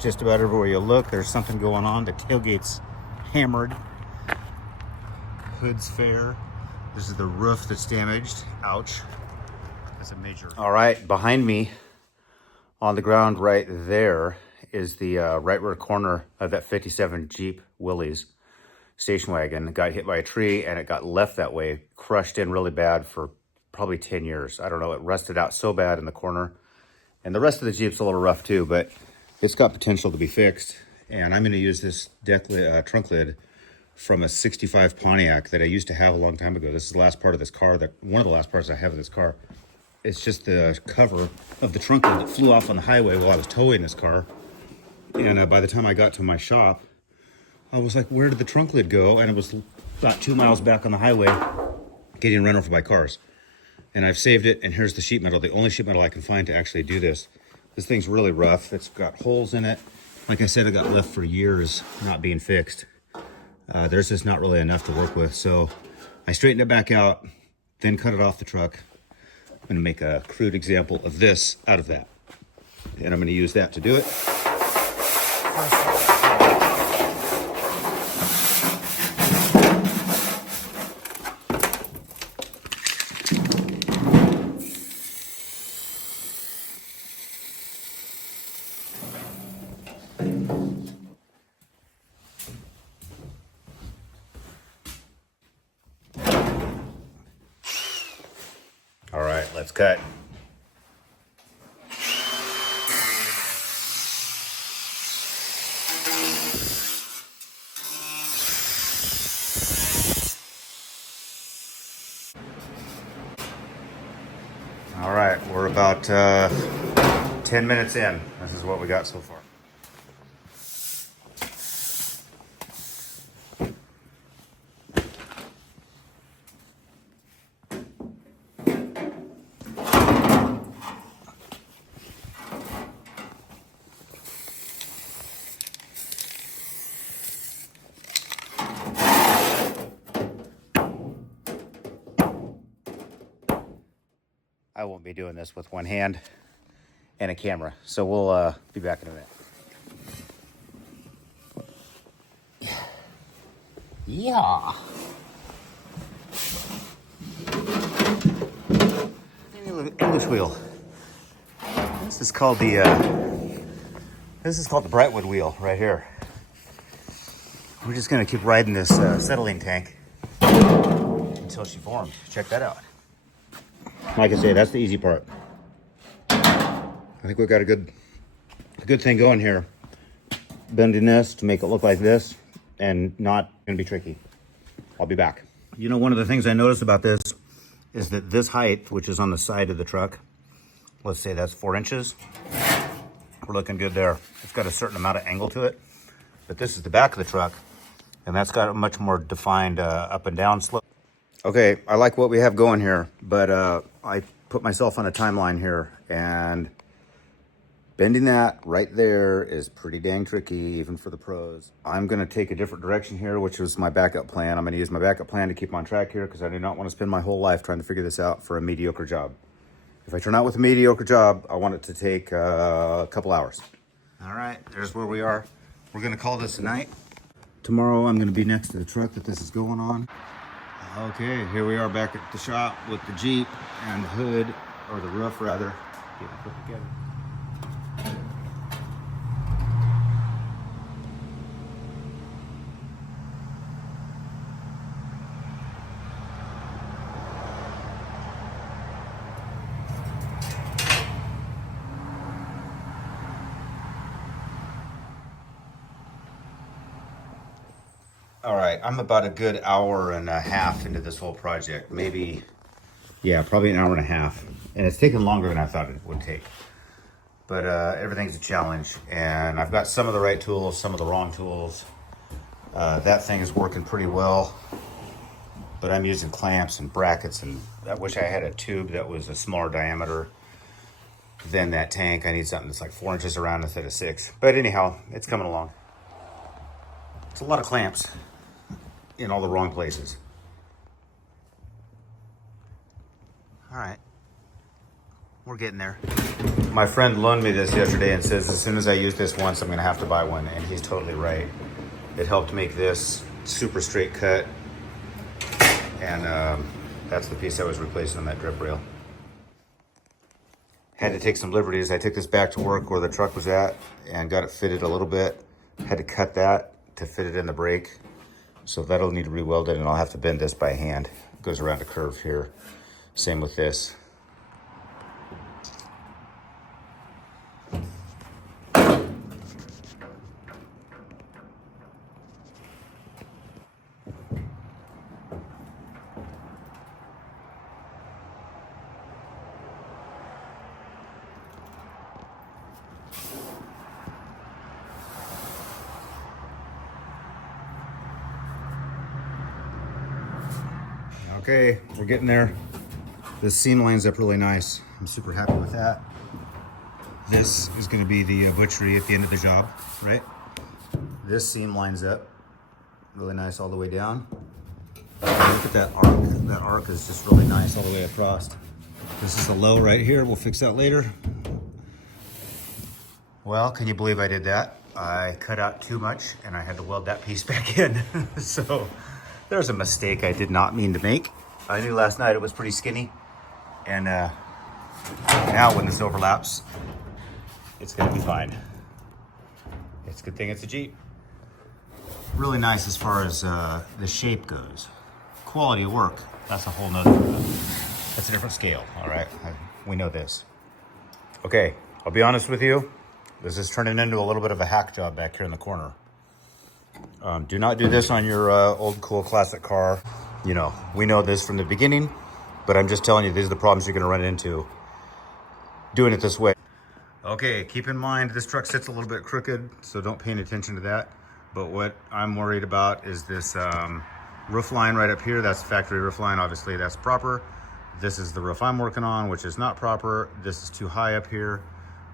Just about everywhere you look, there's something going on. The tailgate's hammered. Hood's fair. This is the roof that's damaged. Ouch. That's a major. All right, behind me on the ground right there is the right rear corner of that 57 Jeep Willys station wagon. It got hit by a tree and it got left that way, crushed in really bad for probably 10 years. I don't know, it rusted out so bad in the corner. And the rest of the Jeep's a little rough too, but it's got potential to be fixed. And I'm gonna use this trunk lid from a 65 Pontiac that I used to have a long time ago. This is the last part of this car, one of the last parts I have of this car. It's just the cover of the trunk lid that flew off on the highway while I was towing this car. And by the time I got to my shop, I was like, where did the trunk lid go? And it was about 2 miles back on the highway getting run over by cars. And I've saved it, and here's the sheet metal, the only sheet metal I can find to actually do this. This thing's really rough. It's got holes in it. Like I said, it got left for years not being fixed. There's just not really enough to work with. So I straightened it back out, then cut it off the truck. I'm gonna make a crude example of this out of that. And I'm gonna use that to do it. All right, let's cut. All right, we're about 10 minutes in. This is what we got so far. I won't be doing this with one hand and a camera, so we'll be back in a minute. Yeah. English wheel. This is called the Brightwood wheel right here. We're just gonna keep riding this settling tank until she forms. Check that out. Like I say, that's the easy part. I think we've got a good thing going here. Bending this to make it look like this and not gonna be tricky. I'll be back. You know, one of the things I noticed about this is that this height, which is on the side of the truck, let's say that's 4 inches. We're looking good there. It's got a certain amount of angle to it, but this is the back of the truck, and that's got a much more defined up and down slope. Okay, I like what we have going here, but I put myself on a timeline here, and bending that right there is pretty dang tricky, even for the pros. I'm gonna take a different direction here, which was my backup plan. I'm gonna use my backup plan to keep on track here because I do not want to spend my whole life trying to figure this out for a mediocre job. If I turn out with a mediocre job, I want it to take a couple hours. All right, there's where we are. We're gonna call this a night. Tomorrow I'm gonna be next to the truck that this is going on. Okay, here we are back at the shop with the Jeep and the hood, or the roof rather, getting put together. All right, I'm about a good hour and a half into this whole project. Maybe, yeah, probably an hour and a half. And it's taken longer than I thought it would take. But everything's a challenge. And I've got some of the right tools, some of the wrong tools. That thing is working pretty well. But I'm using clamps and brackets, and I wish I had a tube that was a smaller diameter than that tank. I need something that's like 4 inches around instead of 6. But anyhow, it's coming along. It's a lot of clamps in all the wrong places. All right, we're getting there. My friend loaned me this yesterday and says as soon as I use this once, I'm gonna have to buy one, and he's totally right. It helped make this super straight cut, and that's the piece I was replacing on that drip rail. Had to take some liberties. I took this back to work where the truck was at and got it fitted a little bit. Had to cut that to fit it in the brake. So that'll need to be re-welded, and I'll have to bend this by hand. It goes around a curve here. Same with this. Okay, we're getting there. This seam lines up really nice. I'm super happy with that. This is going to be the butchery at the end of the job, right? This seam lines up really nice all the way down. Look at that arc. That arc is just really nice all the way across. This is a low right here. We'll fix that later. Well, can you believe I did that? I cut out too much and I had to weld that piece back in. So there's a mistake I did not mean to make. I knew last night it was pretty skinny. And now when this overlaps, it's gonna be fine. It's a good thing it's a Jeep. Really nice as far as the shape goes. Quality of work, that's a whole nother, that's a different scale, all right? We know this. Okay, I'll be honest with you. This is turning into a little bit of a hack job back here in the corner. Do not do this on your old cool classic car. You know, we know this from the beginning, but I'm just telling you, these are the problems you're gonna run into doing it this way. Okay, keep in mind, this truck sits a little bit crooked, so don't pay any attention to that. But what I'm worried about is this roof line right up here. That's the factory roof line, obviously that's proper. This is the roof I'm working on, which is not proper. This is too high up here.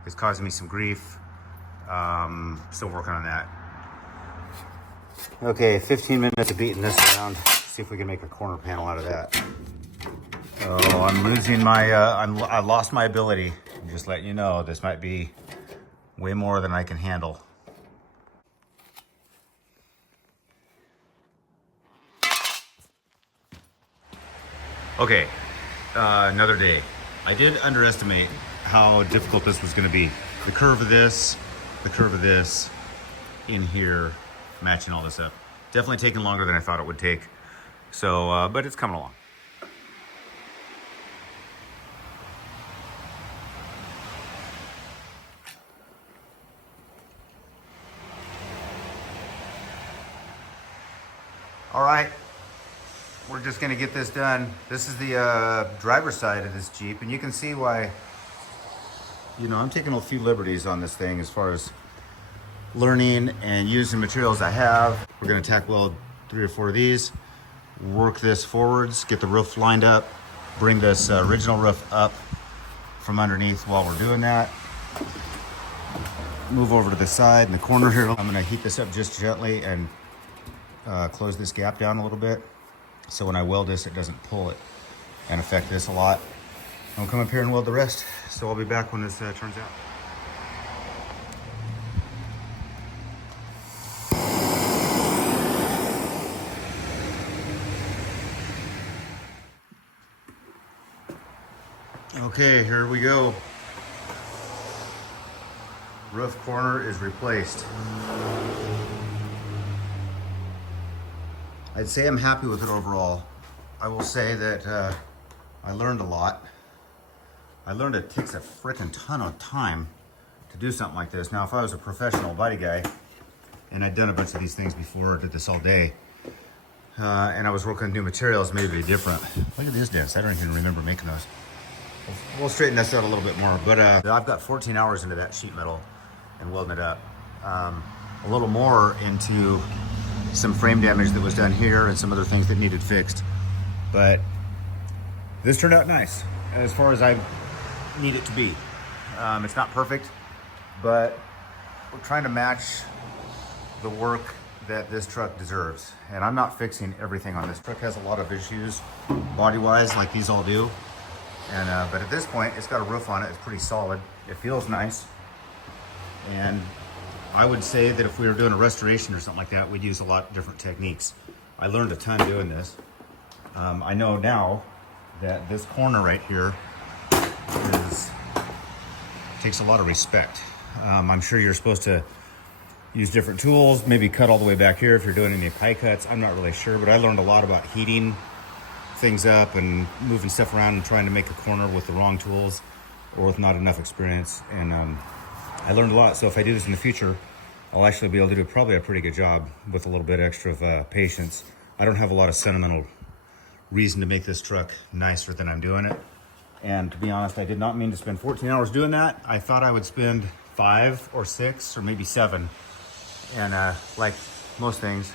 It's causing me some grief. Still working on that. Okay, 15 minutes of beating this around. See if we can make a corner panel out of that. Oh, I'm losing my, I lost my ability. I'm just letting you know, this might be way more than I can handle. Okay, another day. I did underestimate how difficult this was gonna be. The curve of this in here, matching all this up. Definitely taking longer than I thought it would take. So, but it's coming along. All right, we're just gonna get this done. This is the driver's side of this Jeep, and you can see why, you know, I'm taking a few liberties on this thing as far as learning and using materials I have. We're gonna tack weld 3 or 4 of these, work this forwards, get the roof lined up, bring this original roof up from underneath while we're doing that. Move over to the side in the corner here. I'm gonna heat this up just gently and close this gap down a little bit. So when I weld this, it doesn't pull it and affect this a lot. I'll come up here and weld the rest. So I'll be back when this turns out. Okay, here we go. Roof corner is replaced. I'd say I'm happy with it overall. I will say that I learned a lot. I learned it takes a freaking ton of time to do something like this. Now, if I was a professional body guy and I'd done a bunch of these things before, I did this all day, and I was working on new materials, maybe it'd be different. Look at these dents. I don't even remember making those. We'll straighten this out a little bit more, but I've got 14 hours into that sheet metal and welding it up. A little more into some frame damage that was done here and some other things that needed fixed. But this turned out nice as far as I need it to be. It's not perfect, but we're trying to match the work that this truck deserves. And I'm not fixing everything on this truck. Has a lot of issues body-wise, like these all do. And but at this point, it's got a roof on it. It's pretty solid. It feels nice. And I would say that if we were doing a restoration or something like that, we'd use a lot of different techniques. I learned a ton doing this. I know now that this corner right here takes a lot of respect. I'm sure you're supposed to use different tools, maybe cut all the way back here if you're doing any pie cuts. I'm not really sure, but I learned a lot about heating things up and moving stuff around and trying to make a corner with the wrong tools or with not enough experience. And I learned a lot. So if I do this in the future, I'll actually be able to do probably a pretty good job with a little bit extra of patience. I don't have a lot of sentimental reason to make this truck nicer than I'm doing it. And to be honest, I did not mean to spend 14 hours doing that. I thought I would spend 5 or 6 or maybe 7. And like most things,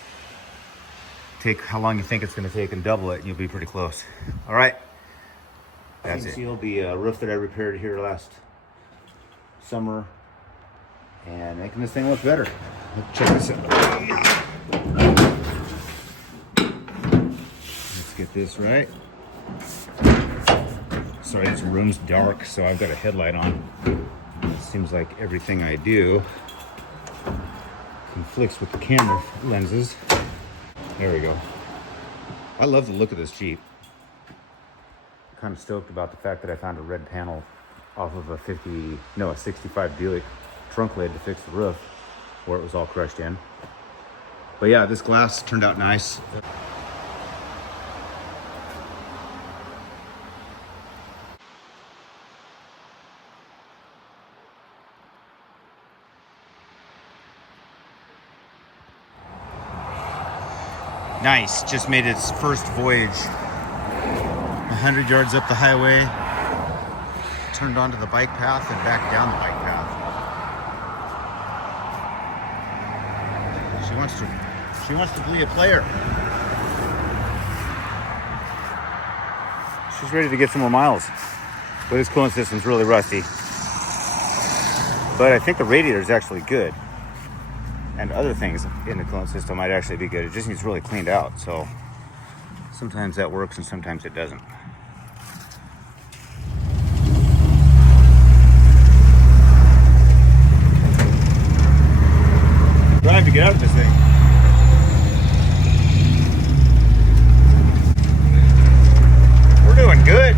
take how long you think it's gonna take and double it and you'll be pretty close. All right, that's it. Sealed the roof that I repaired here last summer and making this thing look better. Let's check this out. Let's get this right. Sorry, this room's dark, so I've got a headlight on. It seems like everything I do conflicts with the camera lenses. There we go. I love the look of this Jeep. Kind of stoked about the fact that I found a red panel off of a 65 Buick trunk lid to fix the roof where it was all crushed in. But yeah, this glass turned out nice. Nice, just made its first voyage. 100 yards up the highway, turned onto the bike path and back down the bike path. She wants to be a player. She's ready to get some more miles. But this coolant system's really rusty. But I think the radiator is actually good. And other things in the coolant system might actually be good. It just needs really cleaned out. So sometimes that works and sometimes it doesn't. Drive to get out of this thing. We're doing good.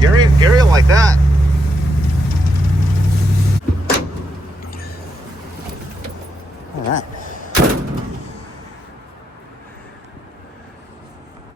Gary will like that.